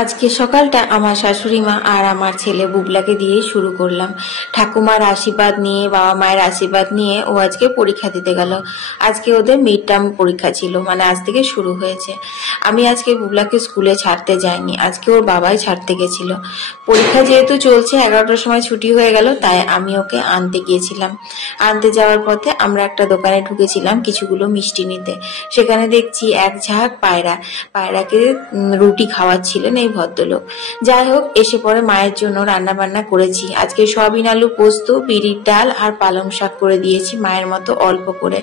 আজকে সকালটা আমার শাশুড়ি মা আর আমার ছেলে বুবলাকে দিয়ে শুরু করলাম। ঠাকুমার আশীর্বাদ নিয়ে, বাবা মায়ের আশীর্বাদ নিয়ে ও আজকে পরীক্ষা দিতে গেল। আজকে ওদের মিড টার্ম পরীক্ষা ছিল, মানে আজ থেকে শুরু হয়েছে। আমি আজকে বুবলাকে স্কুলে ছাড়তে যাইনি, আজকে ওর বাবাই ছাড়তে গেছিল। পরীক্ষা যেহেতু চলছে, 11টার সময় ছুটি হয়ে গেল, তাই আমি ওকে আনতে গিয়েছিলাম। আনতে যাওয়ার পথে আমরা একটা দোকানে ঢুকেছিলাম কিছুগুলো মিষ্টি নিতে। সেখানে দেখছি এক ঝাঁক পায়রাকে রুটি খাওয়াচ্ছিলেন এই ভদ্রলোক। যাই হোক, এসে পরে মায়ের জন্য রান্না বান্না করেছি। আজকে সয়াবিন আলু পোস্ত, বিরির ডাল আর পালং শাক করে দিয়েছি মায়ের মতো অল্প করে,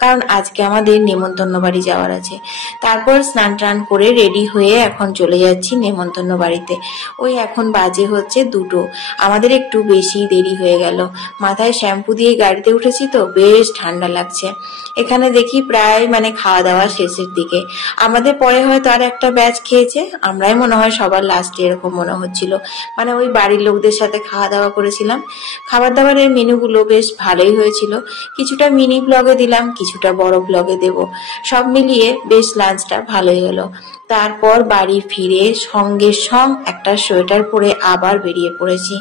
কারণ আজকে আমাদের নেমন্তন্ন বাড়ি যাওয়ার আছে। তারপর স্নান টান করে রেডি হয়ে এখন চলে যাচ্ছি নেমন্তন্ন বাড়িতে। ওই এখন বাজে হচ্ছে 2টো। আমাদের একটু বেশি দেরি হয়ে গেল। মাথায় শ্যাম্পু দিয়ে গাড়িতে উঠেছি তো বেশ ঠান্ডা লাগছে। এখানে দেখি প্রায় খাওয়া দাওয়া শেষের দিকে। আমাদের পরে হয়তো আর একটা ব্যাচ খেয়েছে, আমরাই মনে হয় সবার লাস্টে, এরকম মনে হচ্ছিল। ওই বাড়ির লোকদের সাথে খাওয়া দাওয়া করেছিলাম। খাবার দাবারের মেনুগুলো বেশ ভালোই হয়েছিল। কিছুটা মিনি ব্লগে দিলাম, কিছুটা বড় ব্লগে দেব। সব মিলিয়ে বেশ লাঞ্চটা ভালোই হলো। তারপর বাড়ি ফিরে সঙ্গে একটা সোয়েটার পরে আবার বেরিয়ে পড়েছি।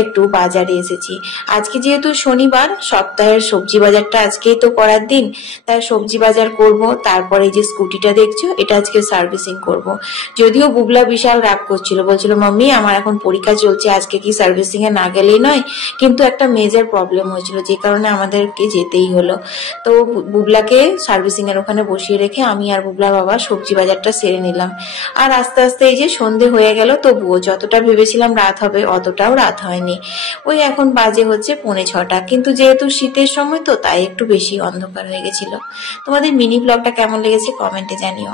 একটু বাজারে এসেছি। আজকে যেহেতু শনিবার, সপ্তাহের সবজি বাজারটা আজকেই তো করার দিন, তাই সবজি বাজার করব। তারপরে যে স্কুটিটা দেখছো, এটা আজকে সার্ভিসিং করব। যদিও বুবলা বিশাল রাগ করছিল, বলছিল মাম্মি আমার এখন পরীক্ষা চলছে, আজকে কি সার্ভিসিং এ না গেলেই নয়। কিন্তু একটা মেজর প্রবলেম হয়েছিল, যে কারণে আমাদেরকে যেতেই হলো। তো বুবলাকে সার্ভিসিং এর ওখানে বসিয়ে রেখে আমি আর বুবলা বাবা সবজি বাজারটা সেরে নিলাম। আর আস্তে আস্তে এই যে সন্ধে হয়ে গেল, তবুও যতটা ভেবেছিলাম রাত হবে অতটাও রাত হয়নি। ওই এখন বাজে হচ্ছে 5:45, কিন্তু যেহেতু শীতের সময় তো তাই একটু বেশি অন্ধকার হয়ে গেছিল। তোমাদের মিনি ব্লগটা কেমন লেগেছে কমেন্টে জানিও।